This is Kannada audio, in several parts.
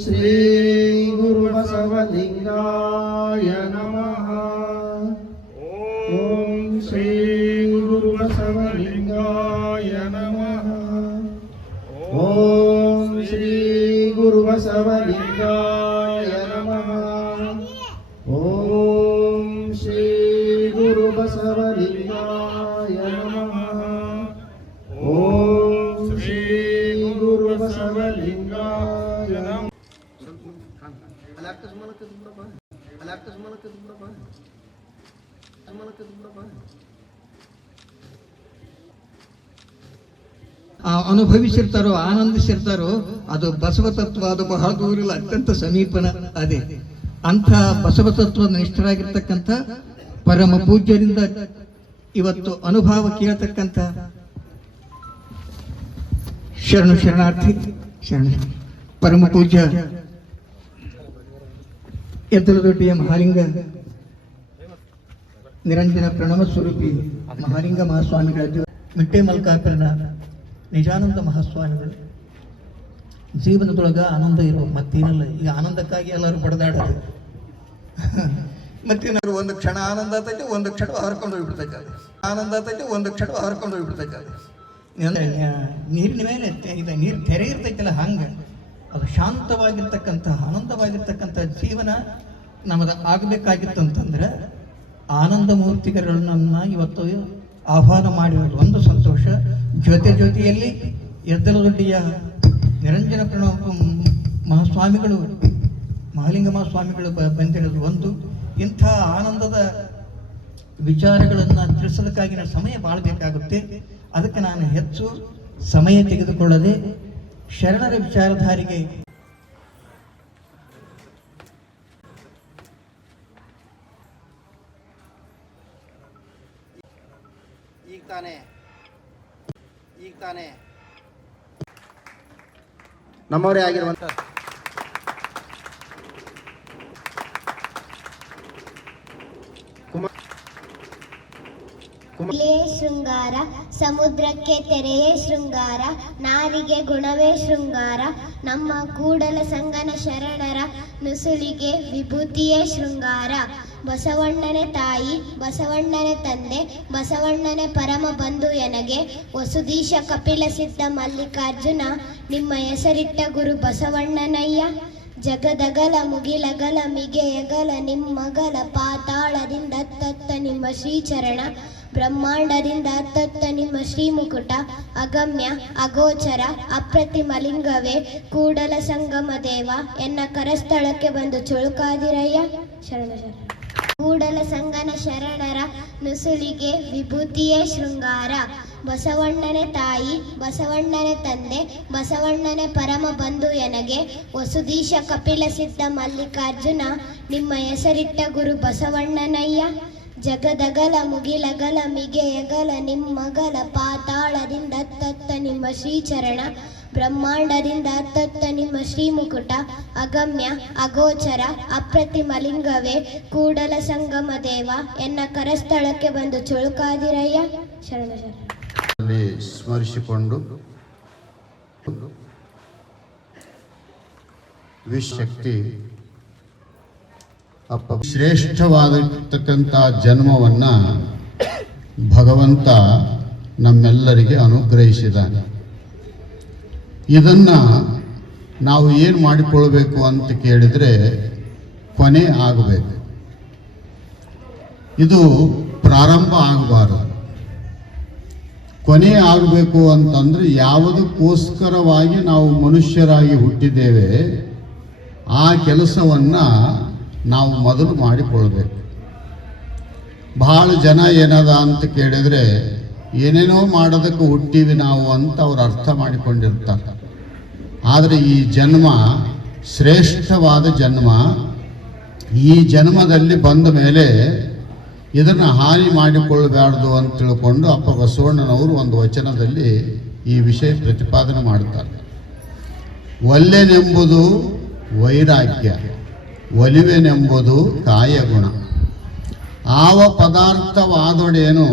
ಶ್ರೀ ಗುರು ಬಸವಲಿಂಗಾಯ ನಮಃ. ಓಂ ಶ್ರೀ ಗುರು ಬಸವಲಿಂಗಾಯ ನಮಃ. ಓಂ ಶ್ರೀ ಗುರು ಬಸವಲಿಂಗಾಯ ನಮಃ. ಓಂ ಶ್ರೀ ಗುರು ಬಸವಲಿಂಗಾಯ ನಮಃ. ಓಂ ಶ್ರೀ ಗುರು ಬಸವಲಿಂಗಾಯ ನಮಃ. ಅನುಭವಿಸಿರ್ತಾರೋ ಆನಂದಿಸಿರ್ತಾರೋ ಅದು ಬಸವ ತತ್ವ, ಅದು ಬಹಳ ದೂರ ಇಲ್ಲ, ಅತ್ಯಂತ ಸಮೀಪನ ಅದೇ. ಅಂಥ ಬಸವ ತತ್ವದ ನಿಷ್ಠರಾಗಿರ್ತಕ್ಕಂಥ ಪರಮ ಪೂಜ್ಯರಿಂದ ಇವತ್ತು ಅನುಭವ ಕೇಳತಕ್ಕಂಥ ಶರಣಾರ್ಥಿ ಪರಮ ಪೂಜ್ಯ ಎತ್ತಲದೊಡ್ಡಿಯ ಮಹಾಲಿಂಗ ನಿರಂಜನ ಪ್ರಣವ ಸ್ವರೂಪಿ ಮಹಾಲಿಂಗ ಮಹಾಸ್ವಾಮಿಗಳ ಮಿಟ್ಟೆ ಮಲ್ಕಾಪುರನ ನಿಜಾನಂದ ಮಹಾಸ್ವಾಮಿಗಳು ಜೀವನದೊಳಗ ಆನಂದ ಇರೋ ಮತ್ತೇನಲ್ಲ. ಈಗ ಆನಂದಕ್ಕಾಗಿ ಎಲ್ಲರೂ ಬಡದಾಡೋದು, ಮತ್ತೇನಾದ್ರು ಒಂದು ಕ್ಷಣ ಆನಂದ ಆತೈತಿ, ಒಂದು ಕ್ಷಣ ಹರ್ಕೊಂಡು ಹೋಗ್ಬಿಡ್ತೈತೆ. ಆನಂದ ಆತೈತಿ, ಒಂದು ಕ್ಷಣ ಹರ್ಕೊಂಡು ಹೋಗ್ಬಿಡ್ತೈತೆ. ನೀರಿನ ಮೇಲೆ ಇದು ನೀರು ತೆರೆ ಇರ್ತೈತಿಲ್ಲ, ಹಂಗೆ ಅದು ಶಾಂತವಾಗಿರ್ತಕ್ಕಂಥ ಆನಂದವಾಗಿರ್ತಕ್ಕಂಥ ಜೀವನ ನಮ್ಮದು ಆಗಬೇಕಾಗಿತ್ತಂತಂದ್ರೆ ಆನಂದ ಮೂರ್ತಿಗಳನ್ನ ಇವತ್ತು ಆಹ್ವಾನ ಮಾಡಿರೋದು ಒಂದು ಸಂತೋಷ. ಜೊತೆಯಲ್ಲಿ ಎದ್ದಲದೊಡ್ಡಿಯ ನಿರಂಜನ ಪ್ರಣವ ಮಹಾಸ್ವಾಮಿಗಳು ಮಹಾಲಿಂಗ ಮಹಾಸ್ವಾಮಿಗಳು ಬಂದಿರೋದು ಒಂದು. ಇಂಥ ಆನಂದದ ವಿಚಾರಗಳನ್ನು ತಿಳಿಸೋದಕ್ಕಾಗಿ ಸಮಯ ಭಾಳ ಬೇಕಾಗುತ್ತೆ. ಅದಕ್ಕೆ ನಾನು ಹೆಚ್ಚು ಸಮಯ ತೆಗೆದುಕೊಳ್ಳದೆ ಶರಣರ ವಿಚಾರಧಾರಿಗೆ ಈಗ ತಾನೇ ನಮ್ಮವರೇ ಆಗಿರುವಂತ ಶೃಂಗಾರ, ಸಮುದ್ರಕ್ಕೆ ತೆರೆಯೇ ಶೃಂಗಾರ, ನಾರಿಗೆ ಗುಣವೇ ಶೃಂಗಾರ, ನಮ್ಮ ಕೂಡಲ ಸಂಗನ ಶರಣರ ನುಸುಳಿಗೆ ವಿಭೂತಿಯೇ ಶೃಂಗಾರ. ಬಸವಣ್ಣನೇ ತಾಯಿ, ಬಸವಣ್ಣನೇ ತಂದೆ, ಬಸವಣ್ಣನೇ ಪರಮ ಬಂಧು ಎನಗೆ, ವಸುದೀಶ ಕಪಿಲ ಸಿದ್ಧ ಮಲ್ಲಿಕಾರ್ಜುನ, ನಿಮ್ಮ ಹೆಸರಿಟ್ಟ ಗುರು ಬಸವಣ್ಣನಯ್ಯ. ಜಗದಗಲ ಮುಗಿಲಗಲ ಮಿಗೆಯಗಲ ನಿಮ್ಮಗಲ, ಪಾತಾಳದಿಂದ ತತ್ತ ನಿಮ್ಮ ಶ್ರೀಚರಣ, ಬ್ರಹ್ಮಾಂಡದಿಂದ ತತ್ತ ನಿಮ್ಮ ಶ್ರೀಮುಕುಟ, ಅಗಮ್ಯ ಅಗೋಚರ ಅಪ್ರತಿಮಲಿಂಗವೇ ಕೂಡಲ ಸಂಗಮ ದೇವ, ಎನ್ನ ಕರಸ್ಥಳಕ್ಕೆ ಬಂದು ಚುಳುಕಾದಿರಯ್ಯ. ಶರಣ ಕೂಡಲ ಸಂಗನ ಶರಣರ ನುಸುಳಿಗೆ ವಿಭೂತಿಯೇ ಶೃಂಗಾರ. ಬಸವಣ್ಣನೇ ತಾಯಿ, ಬಸವಣ್ಣನೇ ತಂದೆ, ಬಸವಣ್ಣನೇ ಪರಮ ಬಂಧು ಎನಗೆ, ವಸುದೀಶ ಕಪಿಲ ಸಿದ್ಧ ಮಲ್ಲಿಕಾರ್ಜುನ, ನಿಮ್ಮ ಹೆಸರಿಟ್ಟ ಗುರು ಬಸವಣ್ಣನಯ್ಯ. ಜಗದಗಲ ಮುಗಿಲಗಲ ಮಿಗೆಯಗಲ ನಿಮ್ಮಗಲ, ಪಾತಾಳದಿಂದ ತತ್ತ ನಿಮ್ಮ ಶ್ರೀಚರಣ, ಬ್ರಹ್ಮಾಂಡದಿಂದ ತತ್ತ ನಿಮ್ಮ ಶ್ರೀಮುಕುಟ, ಅಗಮ್ಯ ಅಗೋಚರ ಅಪ್ರತಿಮಲಿಂಗವೇ ಕೂಡಲ ಸಂಗಮ ದೇವ, ಎನ್ನ ಕರಸ್ಥಳಕ್ಕೆ ಬಂದು ಚುಳುಕಾದಿರಯ್ಯ. ಶರಣ ಸ್ಮರಿಸಿಕೊಂಡು ವಿಶಕ್ತಿ ಅಪ್ಪ ಶ್ರೇಷ್ಠವಾಗಿರ್ತಕ್ಕಂಥ ಜನ್ಮವನ್ನ ಭಗವಂತ ನಮ್ಮೆಲ್ಲರಿಗೆ ಅನುಗ್ರಹಿಸಿದ್ದಾನೆ. ಇದನ್ನ ನಾವು ಏನು ಮಾಡಿಕೊಳ್ಬೇಕು ಅಂತ ಕೇಳಿದರೆ ಕೊನೆ ಆಗಬೇಕು. ಇದು ಪ್ರಾರಂಭ ಆಗಬಾರದು, ಕೊನೆ ಆಗಬೇಕು ಅಂತಂದ್ರೆ ಯಾವುದಕ್ಕೋಸ್ಕರವಾಗಿ ನಾವು ಮನುಷ್ಯರಾಗಿ ಹುಟ್ಟಿದ್ದೇವೆ ಆ ಕೆಲಸವನ್ನ ನಾವು ಮೊದಲು ಮಾಡಿಕೊಳ್ಬೇಕು. ಬಹಳ ಜನ ಏನದ ಅಂತ ಕೇಳಿದರೆ ಏನೇನೋ ಮಾಡೋದಕ್ಕೆ ಹುಟ್ಟಿವಿ ನಾವು ಅಂತ ಅವ್ರು ಅರ್ಥ ಮಾಡಿಕೊಂಡಿರ್ತಾರೆ. ಆದರೆ ಈ ಜನ್ಮ ಶ್ರೇಷ್ಠವಾದ ಜನ್ಮ. ಈ ಜನ್ಮದಲ್ಲಿ ಬಂದ ಮೇಲೆ ಇದನ್ನು ಹಾನಿ ಮಾಡಿಕೊಳ್ಳಬಾರ್ದು ಅಂತ ತಿಳ್ಕೊಂಡು ಅಪ್ಪ ಬಸವಣ್ಣನವರು ಒಂದು ವಚನದಲ್ಲಿ ಈ ವಿಷಯ ಪ್ರತಿಪಾದನೆ ಮಾಡುತ್ತಾರೆ. ಒಲ್ಲೆನೆಂಬುದು ವೈರಾಗ್ಯ, ಒಲಿವೆನೆಂಬುದು ಕಾಯಗುಣ. ಆವ ಪದಾರ್ಥವಾದೊಡೇನು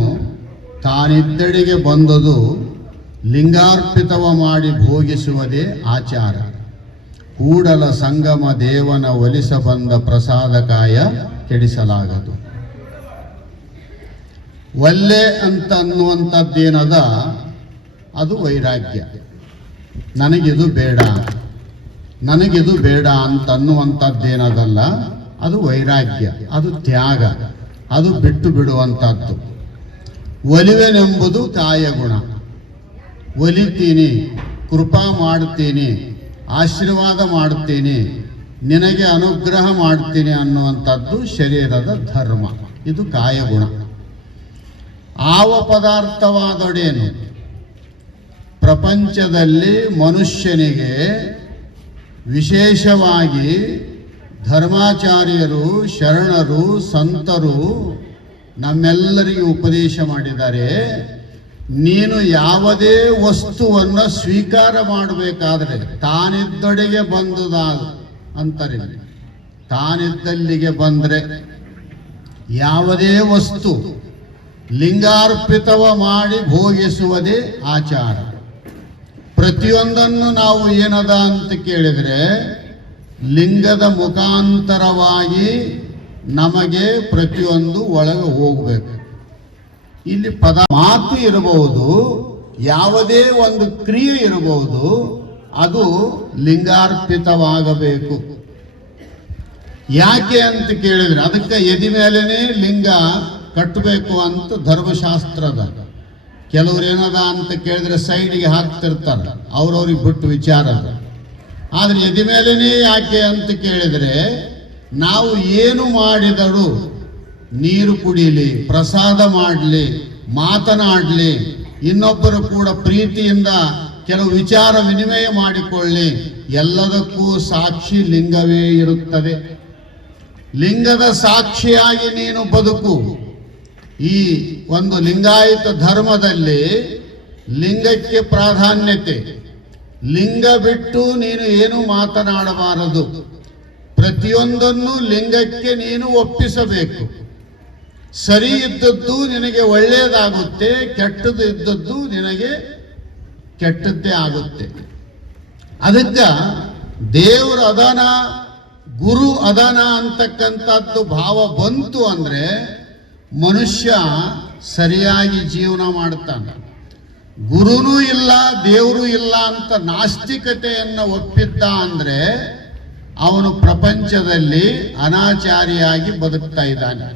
ತಾನಿದ್ದಡೆಗೆ ಬಂದದು, ಲಿಂಗಾರ್ಪಿತವ ಮಾಡಿ ಭೋಗಿಸುವುದೇ ಆಚಾರ. ಕೂಡಲ ಸಂಗಮ ದೇವನ ಒಲಿಸ ಬಂದ ಪ್ರಸಾದಕಾಯ ಕೆಡಿಸಲಾಗದು. ಒಲ್ಲೆ ಅಂತ ಅನ್ನುವಂಥದ್ದೇನದ ಅದು ವೈರಾಗ್ಯ. ನನಗಿದು ಬೇಡ ಅಂತ ಅನ್ನುವಂಥದ್ದೇನದಲ್ಲ, ಅದು ವೈರಾಗ್ಯ, ಅದು ತ್ಯಾಗ, ಅದು ಬಿಟ್ಟು ಬಿಡುವಂಥದ್ದು. ಒಲಿವೆನೆಂಬುದು ಕಾಯಗುಣ. ಒಲಿತೀನಿ, ಕೃಪಾ ಮಾಡ್ತೀನಿ, ಆಶೀರ್ವಾದ ಮಾಡ್ತೀನಿ, ನಿನಗೆ ಅನುಗ್ರಹ ಮಾಡ್ತೀನಿ ಅನ್ನುವಂಥದ್ದು ಶರೀರದ ಧರ್ಮ, ಇದು ಕಾಯಗುಣ. ಆವ ಪದಾರ್ಥವಾದೊಡೇನು? ಪ್ರಪಂಚದಲ್ಲಿ ಮನುಷ್ಯನಿಗೆ ವಿಶೇಷವಾಗಿ ಧರ್ಮಾಚಾರ್ಯರು, ಶರಣರು, ಸಂತರು ನಮ್ಮೆಲ್ಲರಿಗೂ ಉಪದೇಶ ಮಾಡಿದ್ದಾರೆ. ನೀನು ಯಾವುದೇ ವಸ್ತುವನ್ನು ಸ್ವೀಕಾರ ಮಾಡಬೇಕಾದ್ರೆ ತಾನಿದ್ದೊಡೆಗೆ ಬಂದುದ ಅಂತಾರೆ. ತಾನಿದ್ದಲ್ಲಿಗೆ ಬಂದರೆ ಯಾವುದೇ ವಸ್ತು ಲಿಂಗಾರ್ಪಿತವ ಮಾಡಿ ಭೋಗಿಸುವುದೇ ಆಚಾರ. ಪ್ರತಿಯೊಂದನ್ನು ನಾವು ಏನದ ಅಂತ ಕೇಳಿದರೆ ಲಿಂಗದ ಮುಖಾಂತರವಾಗಿ ನಮಗೆ ಪ್ರತಿಯೊಂದು ಒಳಗೆ ಹೋಗಬೇಕು. ಇಲ್ಲಿ ಮಾತು ಇರಬಹುದು, ಯಾವುದೇ ಒಂದು ಕ್ರಿಯೆ ಇರಬಹುದು, ಅದು ಲಿಂಗಾರ್ಪಿತವಾಗಬೇಕು. ಯಾಕೆ ಅಂತ ಕೇಳಿದ್ರೆ ಅದಕ್ಕೆ ಎದಿ ಮೇಲೇನೆ ಲಿಂಗ ಕಟ್ಟಬೇಕು ಅಂತ ಧರ್ಮಶಾಸ್ತ್ರದ. ಕೆಲವ್ರು ಏನದ ಅಂತ ಕೇಳಿದ್ರೆ ಸೈಡಿಗೆ ಹಾಕ್ತಿರ್ತಾರೆ, ಅವ್ರವ್ರಿಗೆ ಬಿಟ್ಟು ವಿಚಾರ. ಆದರೆ ಎದಿ ಮೇಲೇನೆ ಯಾಕೆ ಅಂತ ಕೇಳಿದರೆ ನಾವು ಏನು ಮಾಡಿದರೂ ನೀರು ಕುಡಿಲಿ, ಪ್ರಸಾದ ಮಾಡಲಿ, ಮಾತನಾಡಲಿ, ಇನ್ನೊಬ್ಬರು ಕೂಡ ಪ್ರೀತಿಯಿಂದ ಕೆಲವು ವಿಚಾರ ವಿನಿಮಯ ಮಾಡಿಕೊಳ್ಳಿ, ಎಲ್ಲದಕ್ಕೂ ಸಾಕ್ಷಿ ಲಿಂಗವೇ ಇರುತ್ತದೆ. ಲಿಂಗದ ಸಾಕ್ಷಿಯಾಗಿ ನೀನು ಬದುಕು. ಈ ಒಂದು ಲಿಂಗಾಯತ ಧರ್ಮದಲ್ಲಿ ಲಿಂಗಕ್ಕೆ ಪ್ರಾಧಾನ್ಯತೆ. ಲಿಂಗ ಬಿಟ್ಟು ನೀನು ಏನು ಮಾತನಾಡಬಾರದು. ಪ್ರತಿಯೊಂದನ್ನು ಲಿಂಗಕ್ಕೆ ನೀನು ಒಪ್ಪಿಸಬೇಕು. ಸರಿ ಇದ್ದದ್ದು ನಿನಗೆ ಒಳ್ಳೆಯದಾಗುತ್ತೆ, ಕೆಟ್ಟದ್ದು ಇದ್ದದ್ದು ನಿನಗೆ ಕೆಟ್ಟದ್ದೇ ಆಗುತ್ತೆ. ಅದಕ್ಕೆ ದೇವರು ಅದಾನ, ಗುರು ಅದಾನ ಅಂತಕ್ಕಂಥದ್ದು ಭಾವ ಬಂತು ಅಂದರೆ ಮನುಷ್ಯ ಸರಿಯಾಗಿ ಜೀವನ ಮಾಡ್ತಾನೆ. ಗುರುನೂ ಇಲ್ಲ, ದೇವರು ಇಲ್ಲ ಅಂತ ನಾಸ್ತಿಕತೆಯನ್ನು ಒಪ್ಪಿದ್ದ ಅಂದರೆ ಅವನು ಪ್ರಪಂಚದಲ್ಲಿ ಅನಾಚಾರಿಯಾಗಿ ಬದುಕ್ತಾ ಇದ್ದಾನೆ.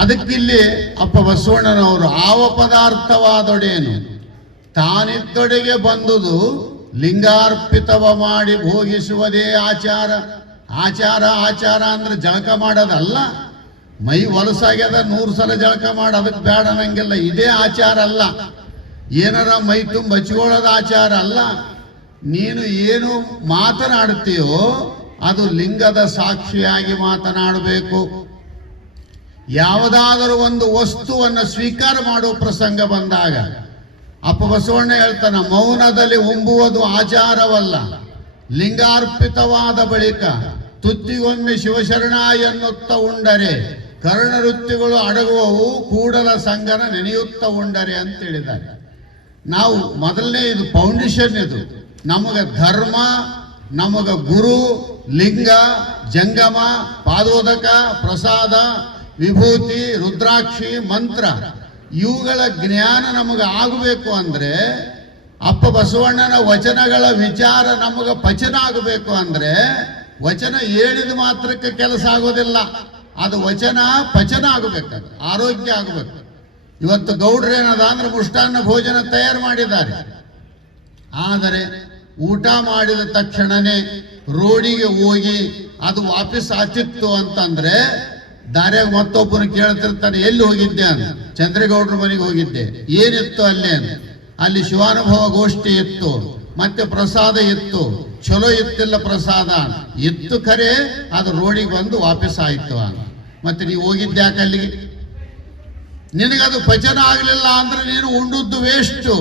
ಅದಕ್ಕಿಲ್ಲಿ ಅಪ್ಪ ಬಸವಣ್ಣನವರು ಆವ ಪದಾರ್ಥವಾದೊಡೇನು? ತಾನಿದ್ದೊಡೆಗೆ ಬಂದುದು ಲಿಂಗಾರ್ಪಿತವ ಮಾಡಿ ಭೋಗಿಸುವುದೇ ಆಚಾರ. ಆಚಾರ ಅಂದ್ರೆ ಜಳಕ ಮಾಡೋದಲ್ಲ. ಮೈ ಹೊಲಸಾಗ್ಯದ 100 ಸಲ ಜಳಕ ಮಾಡಿ ಅದಕ್ಕೆ ಬೇಡ ಅನ್ನಂಗಿಲ್ಲ, ಇದೇ ಆಚಾರ ಅಲ್ಲ. ಏನಾರ ಮೈ ತುಂಬ ಹಚ್ಕೊಳ್ಳೋದು ಆಚಾರ ಅಲ್ಲ. ನೀನು ಏನು ಮಾತನಾಡ್ತೀಯೋ ಅದು ಲಿಂಗದ ಸಾಕ್ಷಿಯಾಗಿ ಮಾತನಾಡಬೇಕು. ಯಾವುದಾದರೂ ಒಂದು ವಸ್ತುವನ್ನು ಸ್ವೀಕಾರ ಮಾಡುವ ಪ್ರಸಂಗ ಬಂದಾಗ ಅಪ್ಪ ಬಸವಣ್ಣ ಹೇಳ್ತಾನ, ಮೌನದಲ್ಲಿ ಉಂಬುವುದು ಆಚಾರವಲ್ಲ, ಲಿಂಗಾರ್ಪಿತವಾದ ಬಳಿಕ ತುತ್ತಿಗೊಮ್ಮೆ ಶಿವಶರಣ ಎನ್ನುತ್ತ ಉಂಡರೆ ಕರ್ಣವೃತ್ತಿಗಳು ಅಡಗುವವು, ಕೂಡಲ ಸಂಗನ ನೆನೆಯುತ್ತ ಉಂಡರೆ ಅಂತ ಹೇಳಿದ್ದಾರೆ. ನಾವು ಮೊದಲನೇ ಇದು ಫೌಂಡೇಶನ್, ಇದು ನಮಗೆ ಧರ್ಮ, ನಮಗ ಗುರು, ಲಿಂಗ, ಜಂಗಮ, ಪಾದೋದಕ, ಪ್ರಸಾದ, ವಿಭೂತಿ, ರುದ್ರಾಕ್ಷಿ, ಮಂತ್ರ ಇವುಗಳ ಜ್ಞಾನ ನಮಗೆ ಆಗಬೇಕು ಅಂದ್ರೆ, ಅಪ್ಪ ಬಸವಣ್ಣನ ವಚನಗಳ ವಿಚಾರ ನಮಗೆ ಪಚನ ಆಗಬೇಕು ಅಂದ್ರೆ, ವಚನ ಹೇಳಿದ ಮಾತ್ರಕ್ಕೆ ಕೆಲಸ ಆಗೋದಿಲ್ಲ, ಅದು ವಚನ ಪಚನ ಆಗಬೇಕು, ಆರೋಗ್ಯ ಆಗಬೇಕು. ಇವತ್ತು ಗೌಡ್ರೇನದ ಅಂದ್ರೆ ಮುಷ್ಟಾನ್ನ ಭೋಜನ ತಯಾರು ಮಾಡಿದ್ದಾರೆ, ಆದರೆ ಊಟ ಮಾಡಿದ ತಕ್ಷಣನೇ ರೋಡಿಗೆ ಹೋಗಿ ಅದು ವಾಪಸ್ ಆತಿತ್ತು ಅಂತಂದ್ರೆ ದಾರ್ಯಾಗ ಮತ್ತೊಬ್ಬರು ಕೇಳ್ತಿರ್ತಾನೆ, ಎಲ್ಲಿ ಹೋಗಿದ್ದೆ ಅಂತ. ಚಂದ್ರೇಗೌಡ್ರ ಮನೆಗೆ ಹೋಗಿದ್ದೆ. ಏನಿತ್ತು ಅಲ್ಲೇ? ಅಲ್ಲಿ ಶಿವಾನುಭವ ಗೋಷ್ಠಿ ಇತ್ತು, ಮತ್ತೆ ಪ್ರಸಾದ ಇತ್ತು. ಚಲೋ ಇತ್ತಿಲ್ಲ ಪ್ರಸಾದ ಇತ್ತು, ಖರೆ ಅದು ರೋಡಿಗೆ ಬಂದು ವಾಪಸ್ ಆಯ್ತು ಅಂತ. ಮತ್ತೆ ನೀವು ಹೋಗಿದ್ದೆ ಯಾಕೆ ಅಲ್ಲಿಗೆ? ನಿನಗದು ಪಚನ ಆಗಲಿಲ್ಲ ಅಂದ್ರೆ ನೀನು ಉಂಡುದ್ದು ವೇಸ್ಟು.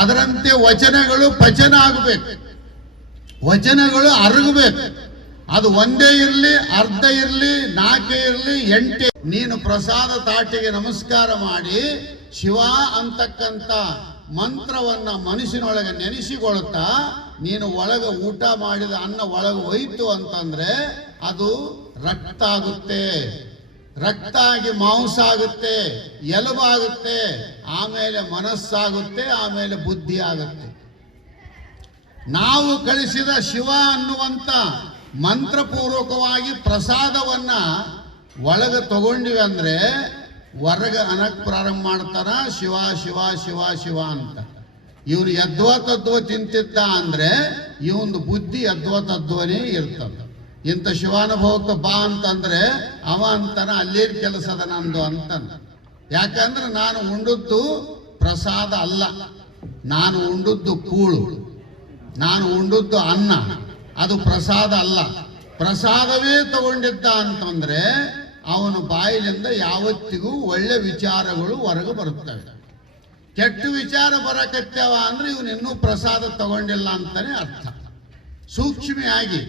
ಅದರಂತೆ ವಚನಗಳು ಪಚನ ಆಗಬೇಕು, ವಚನಗಳು ಅರಗಬೇಕು. ಅದು ಒಂದೇ ಇರಲಿ, ಅರ್ಧ ಇರಲಿ, 4 ಇರಲಿ, 8. ನೀನು ಪ್ರಸಾದ ತಾಟಿಗೆ ನಮಸ್ಕಾರ ಮಾಡಿ ಶಿವ ಅಂತಕ್ಕಂಥ ಮಂತ್ರವನ್ನ ಮನಸ್ಸಿನೊಳಗೆ ನೆನೆಸಿಕೊಳ್ಳುತ್ತಾ ನೀನು ಒಳಗೆ ಊಟ ಮಾಡಿದ ಅನ್ನ ಒಳಗೆ ಹೋಯ್ತು ಅಂತಂದ್ರೆ ಅದು ರಕ್ತ ಆಗುತ್ತೆ, ರಕ್ತ ಆಗಿ ಮಾಂಸ ಆಗುತ್ತೆ, ಎಲುಬಾಗುತ್ತೆ, ಆಮೇಲೆ ಮನಸ್ಸಾಗುತ್ತೆ, ಆಮೇಲೆ ಬುದ್ಧಿ ಆಗುತ್ತೆ. ನಾವು ಕಳಿಸಿದ ಶಿವ ಅನ್ನುವಂತ ಮಂತ್ರಪೂರ್ವಕವಾಗಿ ಪ್ರಸಾದವನ್ನ ಒಳಗೆ ತಗೊಂಡಿವಿ ಅಂದ್ರೆ ಹೊರಗೆ ಅನಕ್ ಪ್ರಾರಂಭ ಮಾಡ್ತಾನ ಶಿವ ಶಿವ ಶಿವ ಶಿವ ಅಂತ. ಇವನು ಯದ್ವ ತದ್ವ ತಿಂತಿದ್ದ ಅಂದ್ರೆ ಇವನು ಬುದ್ಧಿ ಯದ್ವ ತದ್ವನೇ ಇರ್ತದೆ. ಇಂಥ ಶಿವಾನುಭವಕ್ಕೆ ಬಾ ಅಂತಂದ್ರೆ ಅವ ಅಂತಾನ ಅಲ್ಲೇನ್ ಕೆಲಸದ ನಂದು ಅಂತಾನ. ಯಾಕಂದ್ರೆ ನಾನು ಉಂಡದ್ದು ಪ್ರಸಾದ ಅಲ್ಲ, ನಾನು ಉಂಡದ್ದು ಕೂಳು, ನಾನು ಉಂಡದ್ದು ಅನ್ನ, ಅದು ಪ್ರಸಾದ ಅಲ್ಲ. ಪ್ರಸಾದವೇ ತಗೊಂಡಿದ್ದ ಅಂತಂದ್ರೆ ಅವನ ಬಾಯಿಲಿಂದ ಯಾವತ್ತಿಗೂ ಒಳ್ಳೆ ವಿಚಾರಗಳು ಹೊರಗೆ ಬರುತ್ತವೆ. ಕೆಟ್ಟ ವಿಚಾರ ಬರಕತ್ಯಾವ ಅಂದ್ರೆ ಇವನು ಇನ್ನೂ ಪ್ರಸಾದ ತಗೊಂಡಿಲ್ಲ ಅಂತಾನೆ ಅರ್ಥ. ಸೂಕ್ಷ್ಮಿಯಾಗಿ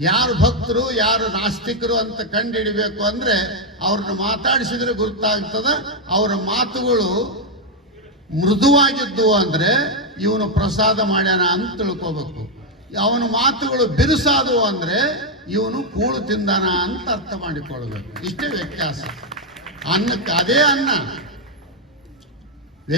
ಯಾರು ಭಕ್ತರು ಯಾರು ನಾಸ್ತಿಕರು ಅಂತ ಕಂಡುಹಿಡಿಬೇಕು ಅಂದ್ರೆ ಅವ್ರನ್ನ ಮಾತಾಡಿಸಿದ್ರೆ ಗೊತ್ತಾಗ್ತದ. ಅವರ ಮಾತುಗಳು ಮೃದುವಾಗಿದ್ದು ಅಂದ್ರೆ ಇವನು ಪ್ರಸಾದ ಮಾಡ್ಯಾನ ಅಂತ ತಿಳ್ಕೋಬೇಕು. ಅವನ ಮಾತುಗಳು ಬಿರುಸಾದವು ಅಂದ್ರೆ ಇವನು ಕೂಳು ತಿಂದಾನ ಅಂತ ಅರ್ಥ ಮಾಡಿಕೊಳ್ಬೇಕು. ಇಷ್ಟೇ ವ್ಯತ್ಯಾಸ. ಅನ್ನಕ್ಕೆ ಅದೇ ಅನ್ನ